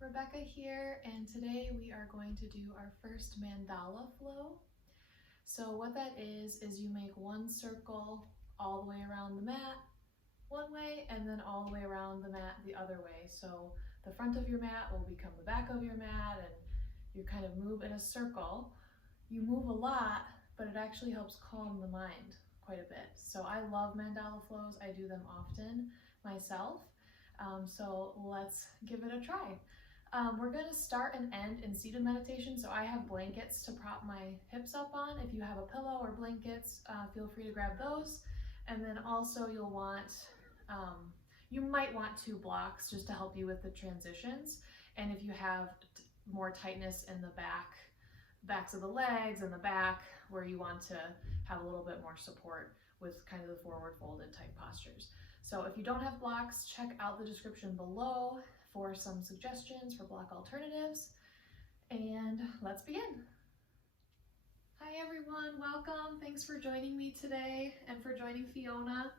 Rebecca here, and today we are going to do our first mandala flow. So what that is you make one circle all the way around the mat one way and then all the way around the mat the other way. So the front of your mat will become the back of your mat and you kind of move in a circle. You move a lot, but it actually helps calm the mind quite a bit. So I love mandala flows. I do them often myself. So let's give it a try. We're going to start and end in seated meditation, so I have blankets to prop my hips up on. If you have a pillow or blankets, feel free to grab those. And then also you'll want, you might want 2 blocks just to help you with the transitions. And if you have more tightness in the backs of the legs and the back, where you want to have a little bit more support with kind of the forward folded type postures. So if you don't have blocks, check out the description below for some suggestions for block alternatives, and let's begin. Hi everyone, welcome. Thanks for joining me today and for joining Fiona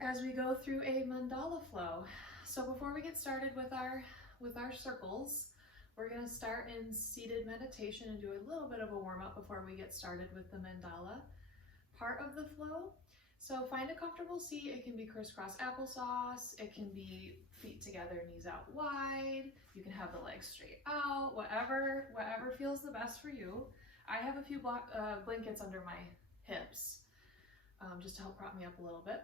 as we go through a mandala flow. So before we get started with our circles, we're going to start in seated meditation and do a little bit of a warm-up before we get started with the mandala part of the flow. So find a comfortable seat. It can be crisscross applesauce. It can be feet together, knees out wide. You can have the legs straight out, whatever feels the best for you. I have a few blankets under my hips just to help prop me up a little bit.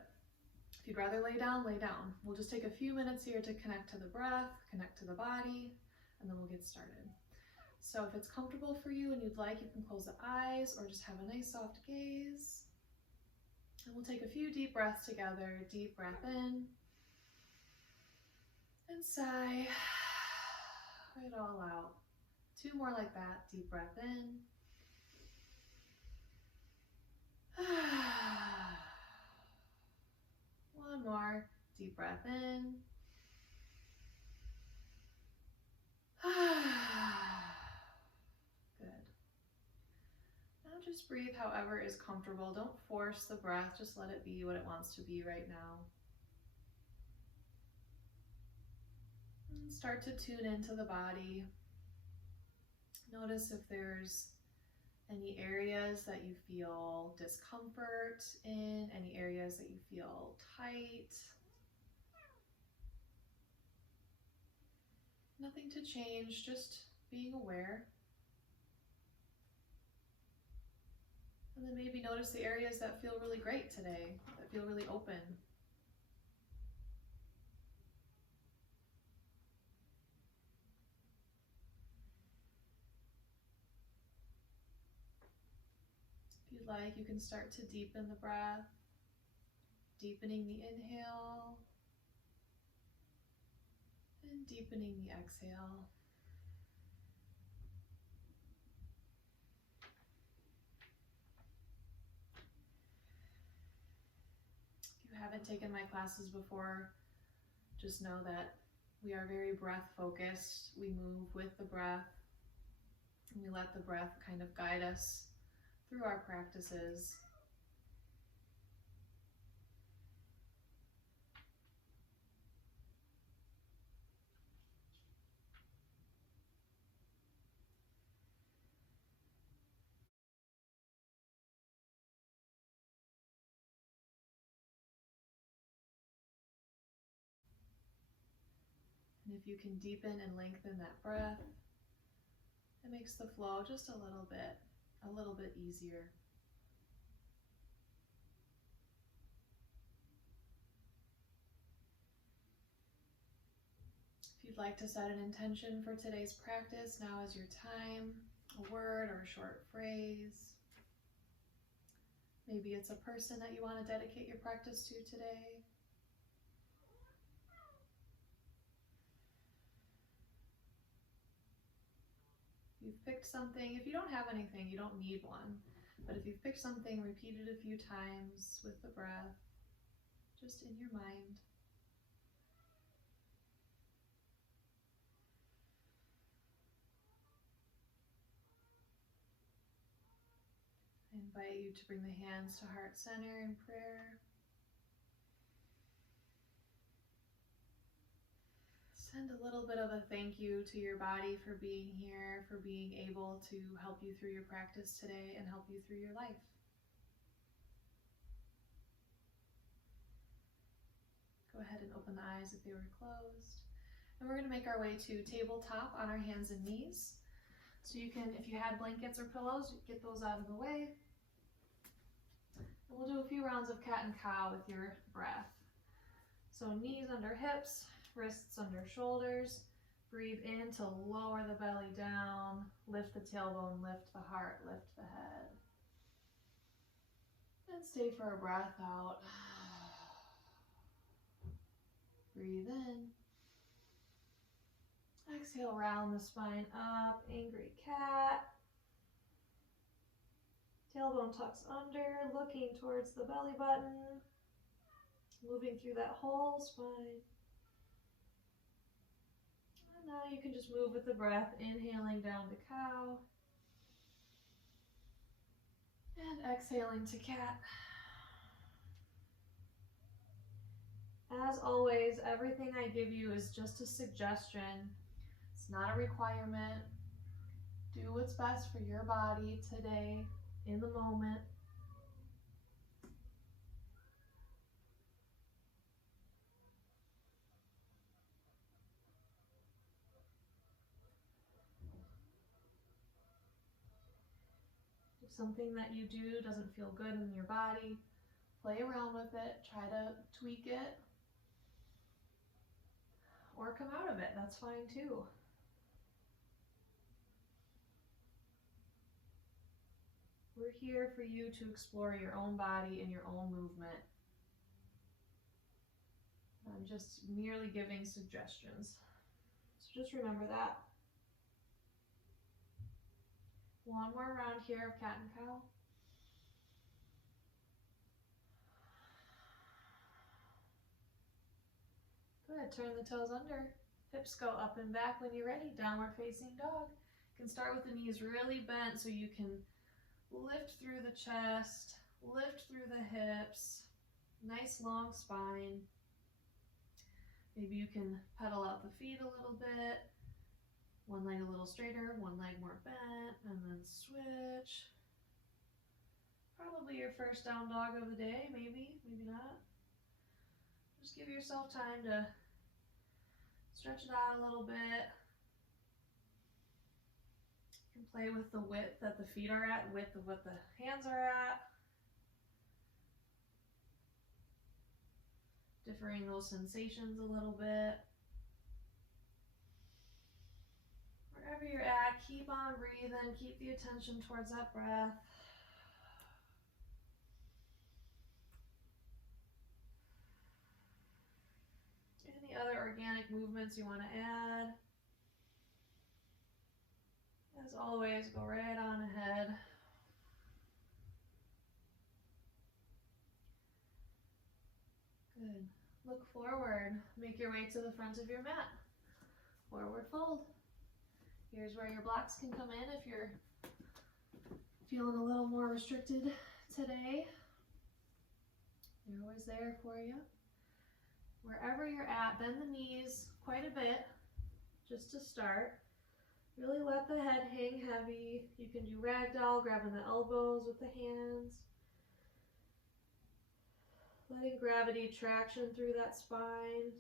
If you'd rather lay down, lay down. We'll just take a few minutes here to connect to the breath, connect to the body, and then we'll get started. So if it's comfortable for you and you'd like, you can close the eyes or just have a nice soft gaze. And we'll take a few deep breaths together. Deep breath in and sigh it all out. 2 more like that. Deep breath in. One more. Deep breath in. Good. Now just breathe however is comfortable. Don't force the breath. Just let it be what it wants to be right now. And start to tune into the body. Notice if there's any areas that you feel discomfort in, any areas that you feel tight. Nothing to change, just being aware. And then maybe notice the areas that feel really great today, that feel really open. If you'd like, you can start to deepen the breath, deepening the inhale and deepening the exhale. If you haven't taken my classes before, just know that we are very breath focused. We move with the breath and we let the breath kind of guide us through our practices. And if you can deepen and lengthen that breath, it makes the flow just a little bit easier. If you'd like to set an intention for today's practice, now is your time. A word or a short phrase. Maybe it's a person that you want to dedicate your practice to today. You've picked something. If you don't have anything, you don't need one. But if you've picked something, repeat it a few times with the breath, just in your mind. I invite you to bring the hands to heart center in prayer. Send a little bit of a thank you to your body for being here, for being able to help you through your practice today and help you through your life. Go ahead and open the eyes if they were closed. And we're going to make our way to tabletop on our hands and knees. So you can, if you had blankets or pillows, get those out of the way. And we'll do a few rounds of cat and cow with your breath. So knees under hips, wrists under shoulders. Breathe in to lower the belly down, lift the tailbone, lift the heart, lift the head. And stay for a breath out. Breathe in. Exhale, round the spine up, angry cat. Tailbone tucks under, looking towards the belly button. Moving through that whole spine. And now you can just move with the breath, inhaling down to cow. And exhaling to cat. As always, everything I give you is just a suggestion. It's not a requirement. Do what's best for your body today, in the moment. If something that you do doesn't feel good in your body, play around with it, try to tweak it, or come out of it. That's fine too. We're here for you to explore your own body and your own movement. I'm just merely giving suggestions. So just remember that. One more round here of cat and cow. Good, turn the toes under. Hips go up and back when you're ready. Downward facing dog. You can start with the knees really bent so you can lift through the chest, lift through the hips. Nice long spine. Maybe you can pedal out the feet a little bit. One leg a little straighter, one leg more bent, and then switch. Probably your first down dog of the day, maybe, maybe not. Just give yourself time to stretch it out a little bit. You can play with the width that the feet are at, width of what the hands are at. Differing those sensations a little bit. Wherever you're at, keep on breathing, keep the attention towards that breath. Any other organic movements you want to add? As always, go right on ahead. Good. Look forward. Make your way to the front of your mat. Forward fold. Here's where your blocks can come in if you're feeling a little more restricted today. They're always there for you. Wherever you're at, bend the knees quite a bit just to start. Really let the head hang heavy. You can do ragdoll, grabbing the elbows with the hands. Letting gravity traction through that spine.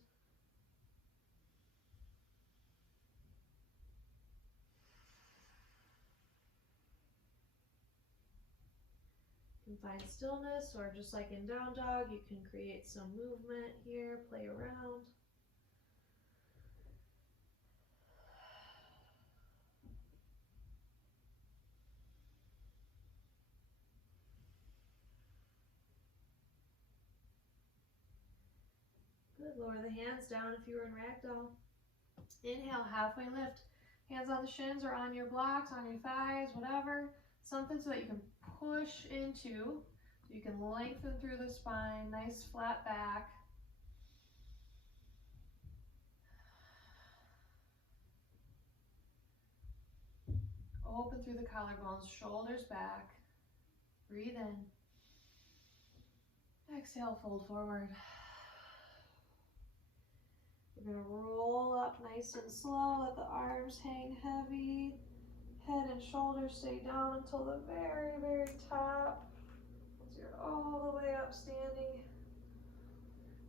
You can find stillness, or just like in down dog, you can create some movement here, play around. Good, lower the hands down if you were in ragdoll. Inhale, halfway lift. Hands on the shins or on your blocks, on your thighs, whatever. Something so that you can push into. You can lengthen through the spine, nice flat back. Open through the collarbones, shoulders back. Breathe in. Exhale, fold forward. We're going to roll up nice and slow. Let the arms hang heavy. Head and shoulders stay down until the very, very top. Once you're all the way up standing,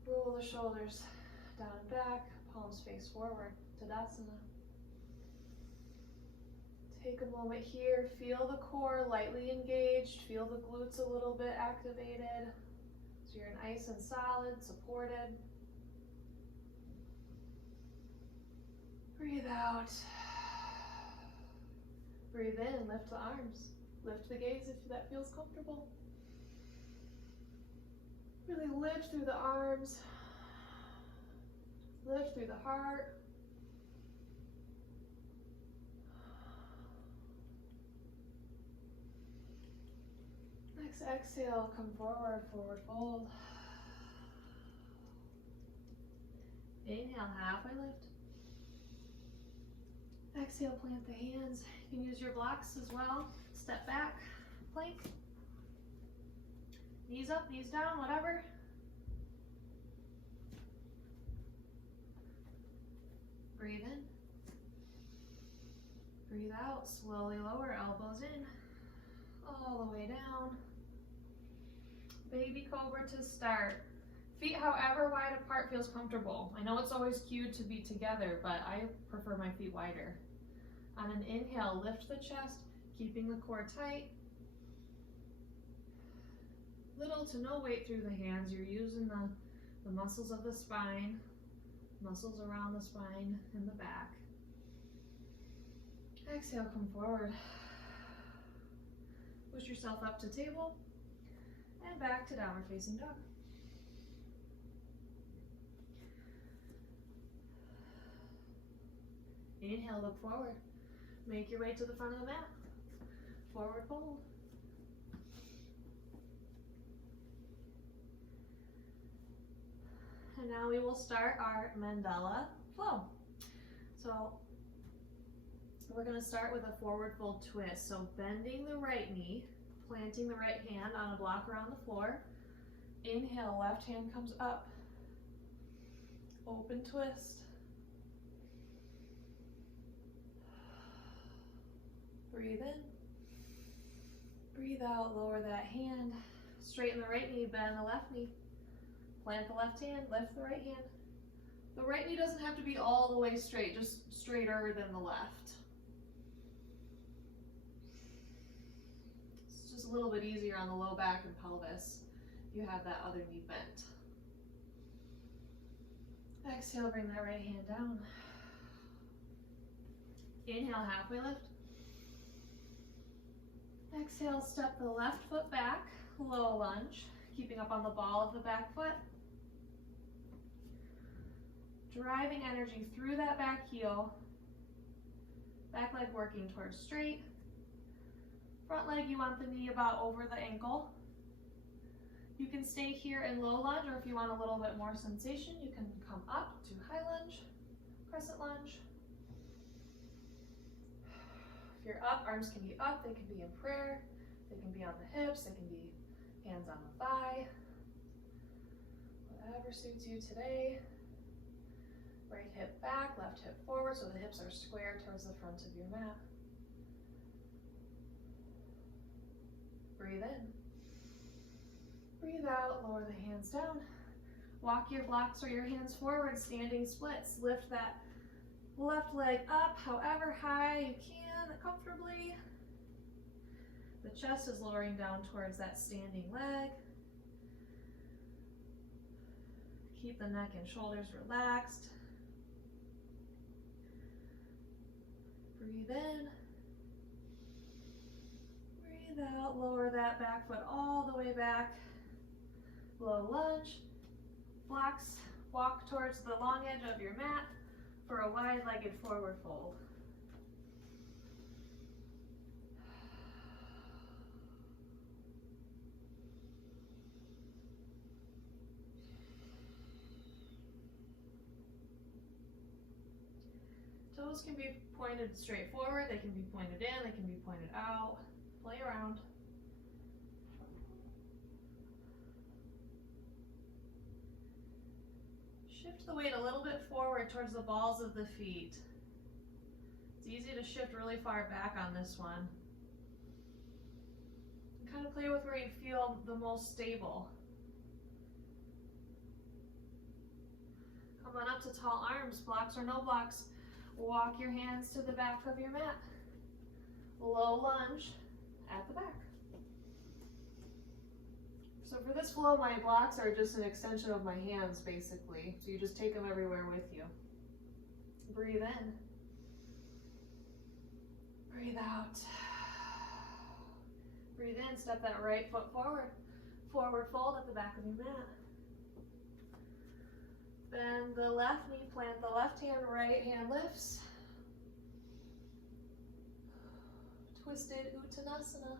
roll the shoulders down and back, palms face forward, Tadasana. Take a moment here, feel the core lightly engaged, feel the glutes a little bit activated, so you're nice and solid, supported. Breathe out. Breathe in, lift the arms, lift the gaze if that feels comfortable. Really lift through the arms, lift through the heart. Next exhale, come forward, forward fold. Inhale, halfway lift. Exhale, plant the hands. You can use your blocks as well. Step back, plank. Knees up, knees down, whatever. Breathe in. Breathe out, slowly lower, elbows in, all the way down. Baby cobra to start. Feet however wide apart feels comfortable. I know it's always cued to be together, but I prefer my feet wider. On an inhale, lift the chest, keeping the core tight. Little to no weight through the hands. You're using the muscles of the spine, muscles around the spine and the back. Exhale, come forward. Push yourself up to table and back to downward facing dog. Inhale, look forward. Make your way to the front of the mat. Forward fold. And now we will start our Mandala flow. So we're going to start with a forward fold twist. So bending the right knee, planting the right hand on a block around the floor. Inhale, left hand comes up. Open twist. Breathe in. Breathe out, lower that hand. Straighten the right knee, bend the left knee. Plant the left hand, lift the right hand. The right knee doesn't have to be all the way straight, just straighter than the left. It's just a little bit easier on the low back and pelvis if you have that other knee bent. Exhale, bring that right hand down. Inhale, halfway lift. Exhale, step the left foot back, low lunge, keeping up on the ball of the back foot. Driving energy through that back heel. Back leg working towards straight. Front leg, you want the knee about over the ankle. You can stay here in low lunge, or if you want a little bit more sensation, you can come up to high lunge, crescent lunge. If you're up, arms can be up, they can be in prayer, they can be on the hips, they can be hands on the thigh. Whatever suits you today. Right hip back, left hip forward, so the hips are square towards the front of your mat. Breathe in. Breathe out, lower the hands down. Walk your blocks or your hands forward, standing splits. Lift that left leg up however high you can comfortably. The chest is lowering down towards that standing leg. Keep the neck and shoulders relaxed. Breathe in. Breathe out, lower that back foot all the way back. Low lunge. Blocks, walk towards the long edge of your mat for a wide-legged forward fold. Toes can be pointed straight forward, they can be pointed in, they can be pointed out. Play around. Shift the weight a little bit forward towards the balls of the feet. It's easy to shift really far back on this one. And kind of play with where you feel the most stable. Come on up to tall arms, blocks or no blocks. Walk your hands to the back of your mat. Low lunge at the back. So for this flow, my blocks are just an extension of my hands, basically. So you just take them everywhere with you. Breathe in. Breathe out. Breathe in, step that right foot forward. Forward fold at the back of your mat. Bend the left knee, plant the left hand, right hand lifts. Twisted Uttanasana.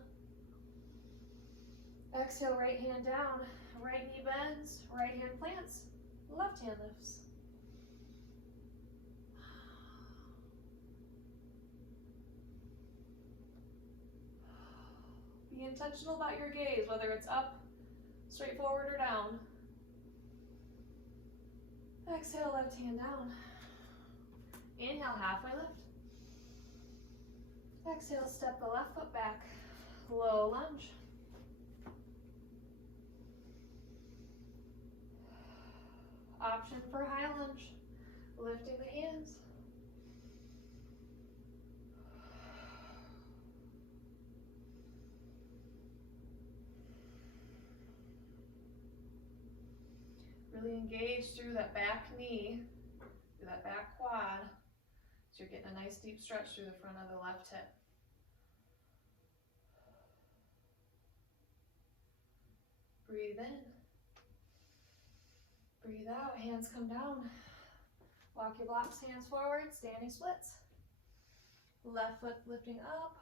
Exhale, right hand down, right knee bends, right hand plants, left hand lifts. Be intentional about your gaze, whether it's up, straight forward, or down. Exhale, left hand down. Inhale, halfway lift. Exhale, step the left foot back, low lunge. Option for high lunge, lifting the hands. Really engage through that back knee, through that back quad, so you're getting a nice deep stretch through the front of the left hip. Breathe in. Breathe out, hands come down. Walk your blocks, hands forward, standing splits. Left foot lifting up,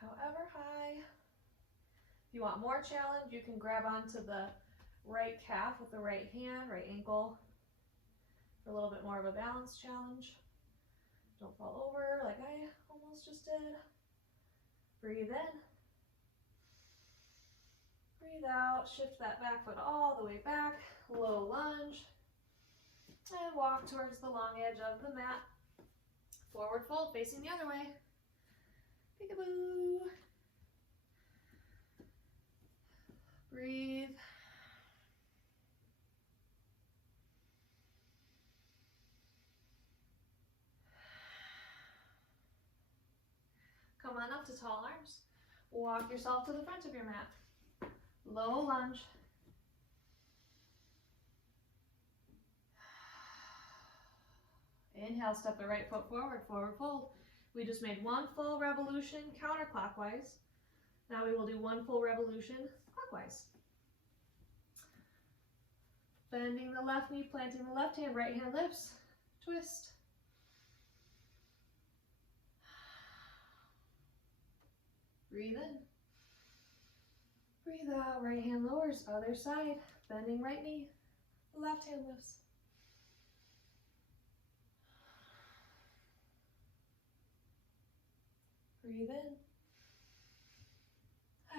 however high. If you want more challenge, you can grab onto the right calf with the right hand, right ankle, for a little bit more of a balance challenge. Don't fall over like I almost just did. Breathe in. Breathe out, shift that back foot all the way back, low lunge, and walk towards the long edge of the mat. Forward fold, facing the other way. Peekaboo. Breathe. Come on up to tall arms. Walk yourself to the front of your mat. Low lunge. Inhale, step the right foot forward, forward fold. We just made one full revolution counterclockwise. Now we will do one full revolution clockwise. Bending the left knee, planting the left hand, right hand lifts, twist. Breathe in. Breathe out, right hand lowers, other side, bending right knee, left hand lifts. Breathe in.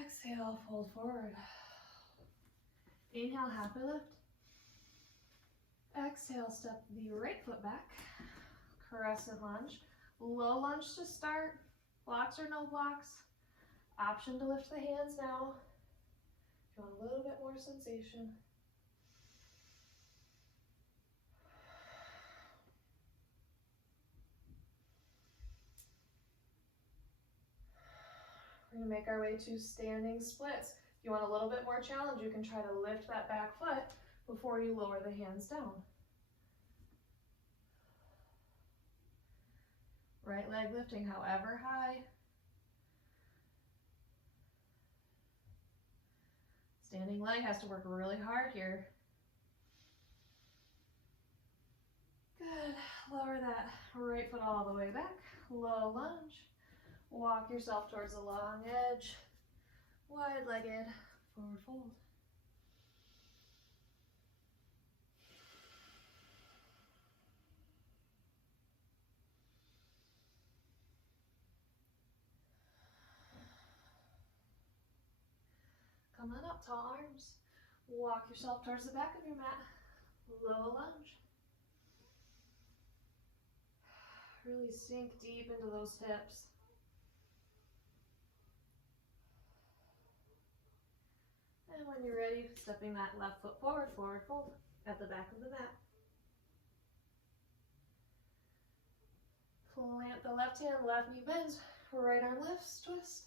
Exhale, fold forward. Inhale, halfway lift. Exhale, step the right foot back, crescent lunge. Low lunge to start, blocks or no blocks. Option to lift the hands now. If you want a little bit more sensation. We're going to make our way to standing splits. If you want a little bit more challenge, you can try to lift that back foot before you lower the hands down. Right leg lifting however high. Standing leg has to work really hard here. Good. Lower that right foot all the way back. Low lunge. Walk yourself towards the long edge. Wide-legged forward fold. Come on up, tall arms. Walk yourself towards the back of your mat. low lunge. Really sink deep into those hips. And when you're ready, stepping that left foot forward, forward fold at the back of the mat. Plant the left hand, left knee bends, right arm lifts, twist.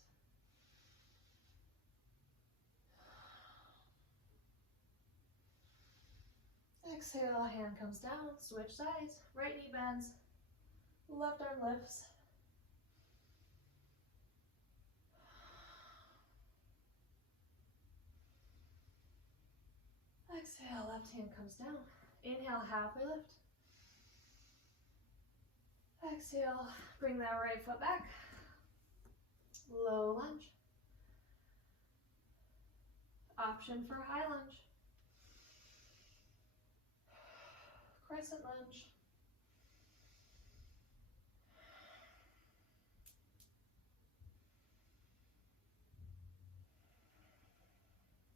Exhale, hand comes down, switch sides, right knee bends, left arm lifts. Exhale, left hand comes down. Inhale, halfway lift. Exhale, bring that right foot back. Low lunge. Option for high lunge. Crescent lunge.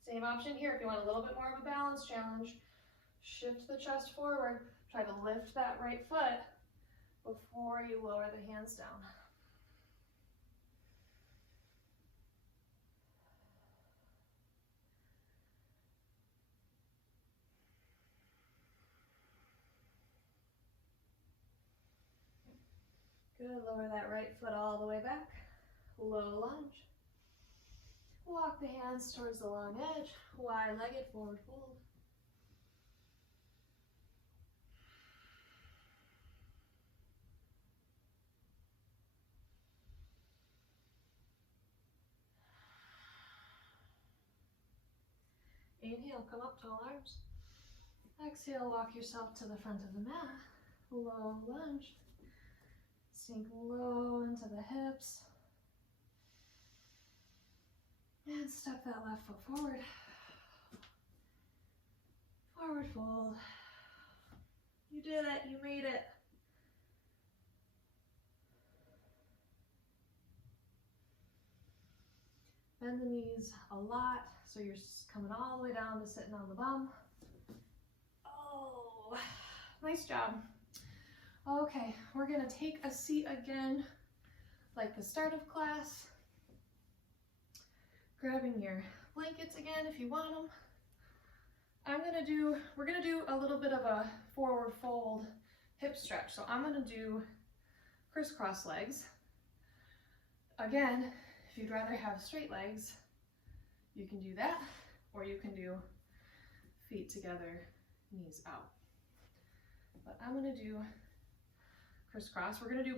Same option here if you want a little bit more of a balance challenge. Shift the chest forward. Try to lift that right foot before you lower the hands down. Good, lower that right foot all the way back. Low lunge. Walk the hands towards the long edge. Wide-legged forward fold. Inhale, come up, tall arms. Exhale, walk yourself to the front of the mat. Low lunge. Sink low into the hips. And step that left foot forward. Forward fold. You did it, you made it. Bend the knees a lot, so you're coming all the way down to sitting on the bum. Oh, nice job. Okay, we're gonna take a seat again, like the start of class. Grabbing your blankets again if you want them. We're gonna do a little bit of a forward fold hip stretch. So I'm gonna do crisscross legs. Again, if you'd rather have straight legs, you can do that, or you can do feet together, knees out. But I'm gonna do crisscross. We're gonna do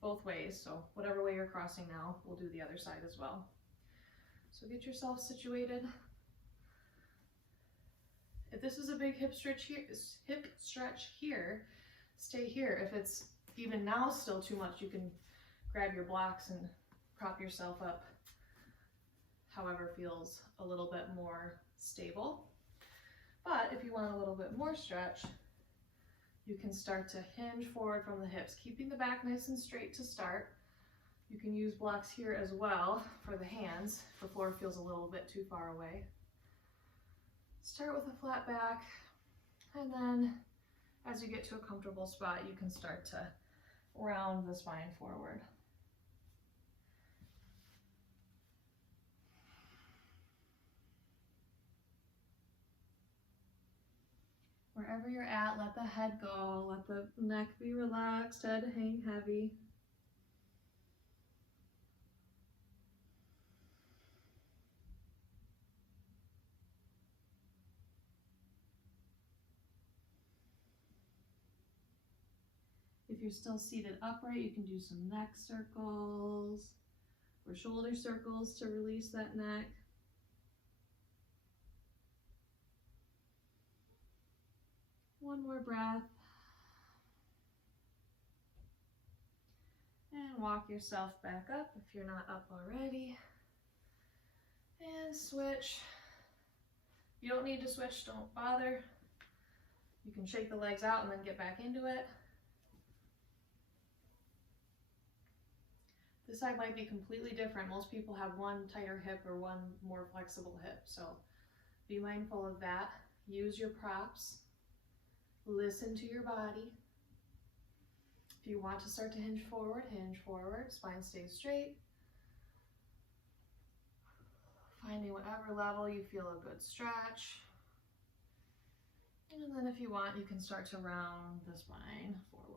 both ways, so whatever way you're crossing now, we'll do the other side as well. So get yourself situated. If this is a big hip stretch here, stay here. If it's even now still too much, you can grab your blocks and prop yourself up however feels a little bit more stable. But if you want a little bit more stretch, you can start to hinge forward from the hips, keeping the back nice and straight to start. You can use blocks here as well for the hands if the floor feels a little bit too far away. Start with a flat back, and then as you get to a comfortable spot, you can start to round the spine forward. Wherever you're at, let the head go, let the neck be relaxed, head hang heavy. If you're still seated upright, you can do some neck circles or shoulder circles to release that neck. One more breath. And walk yourself back up if you're not up already. And switch. You don't need to switch, don't bother. You can shake the legs out and then get back into it. This side might be completely different. Most people have one tighter hip or one more flexible hip, so be mindful of that. Use your props. Listen to your body. If you want to start to hinge forward, spine stays straight. Finding whatever level you feel a good stretch. And then if you want, you can start to round the spine forward.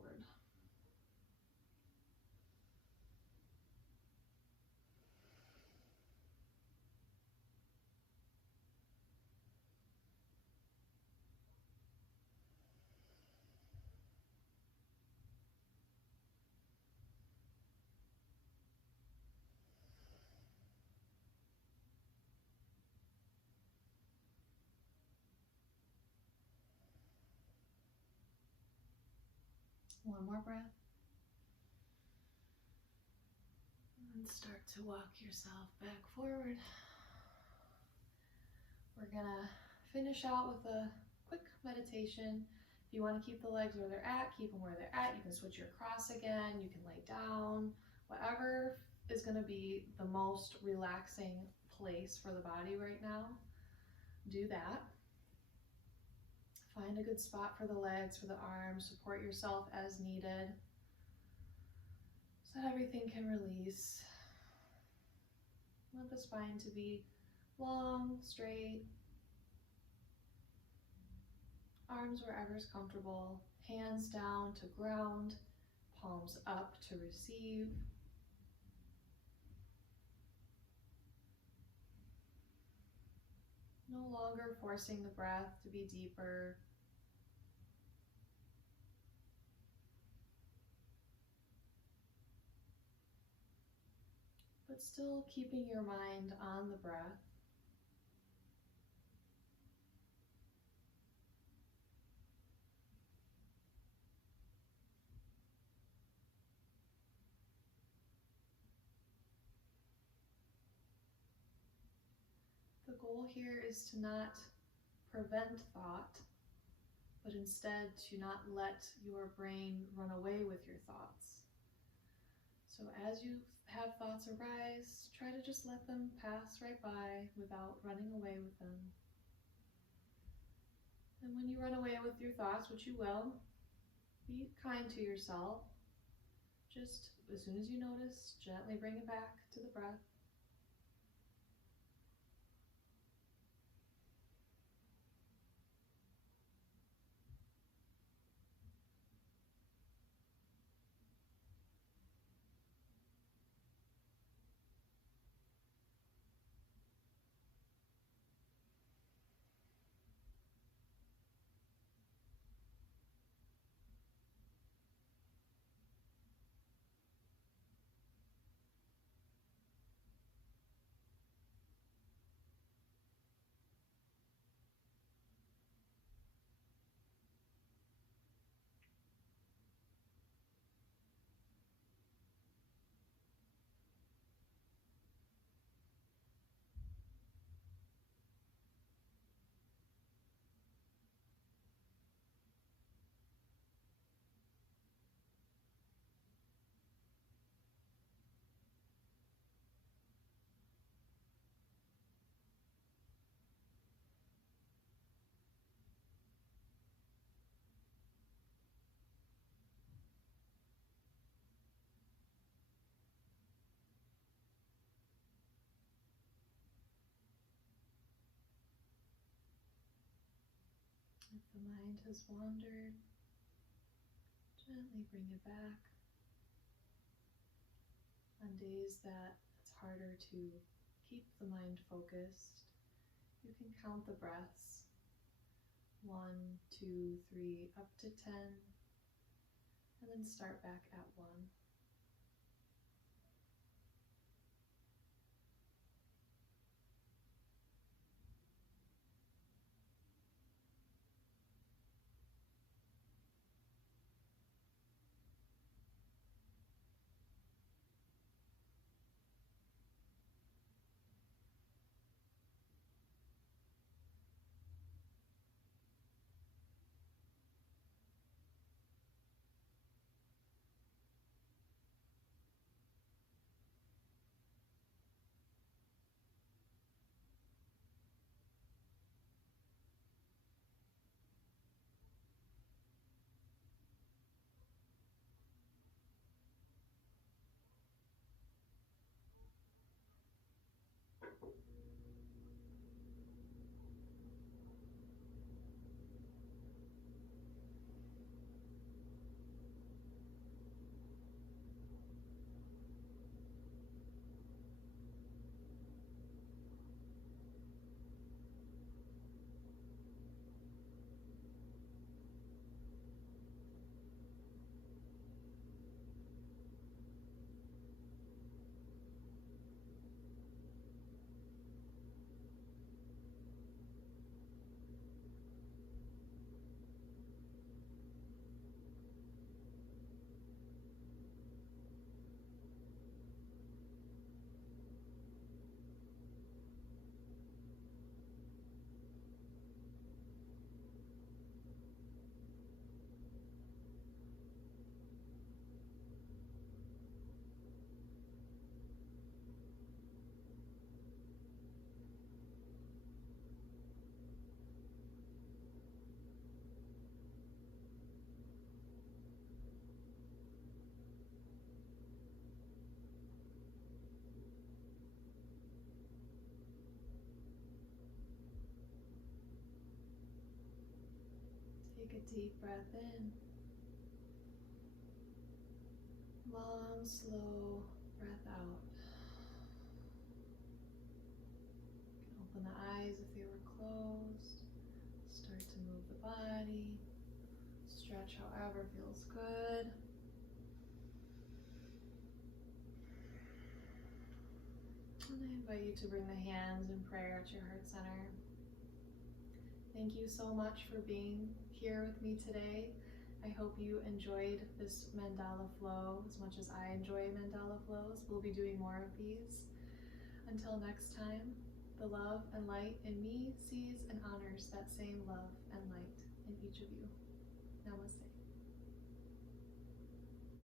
One more breath. And start to walk yourself back forward. We're gonna finish out with a quick meditation. If you want to keep the legs where they're at, keep them where they're at. You can switch your cross again. You can lay down. Whatever is going to be the most relaxing place for the body right now, do that. Find a good spot for the legs, for the arms. Support yourself as needed so that everything can release. Want the spine to be long, straight. Arms wherever's comfortable. Hands down to ground. Palms up to receive. No longer forcing the breath to be deeper. But still keeping your mind on the breath. The goal here is to not prevent thought, but instead to not let your brain run away with your thoughts. So as you have thoughts arise, try to just let them pass right by without running away with them. And when you run away with your thoughts, which you will, be kind to yourself. Just as soon as you notice, gently bring it back to the breath. If the mind has wandered, gently bring it back. On days that it's harder to keep the mind focused, you can count the breaths. 1, 2, 3, up to 10, and then start back at 1. Take a deep breath in. Long, slow breath out. You can open the eyes if they were closed. Start to move the body. Stretch however feels good. And I invite you to bring the hands in prayer at your heart center. Thank you so much for being here with me today. I hope you enjoyed this mandala flow as much as I enjoy mandala flows. We'll be doing more of these. Until next time, the love and light in me sees and honors that same love and light in each of you. Namaste.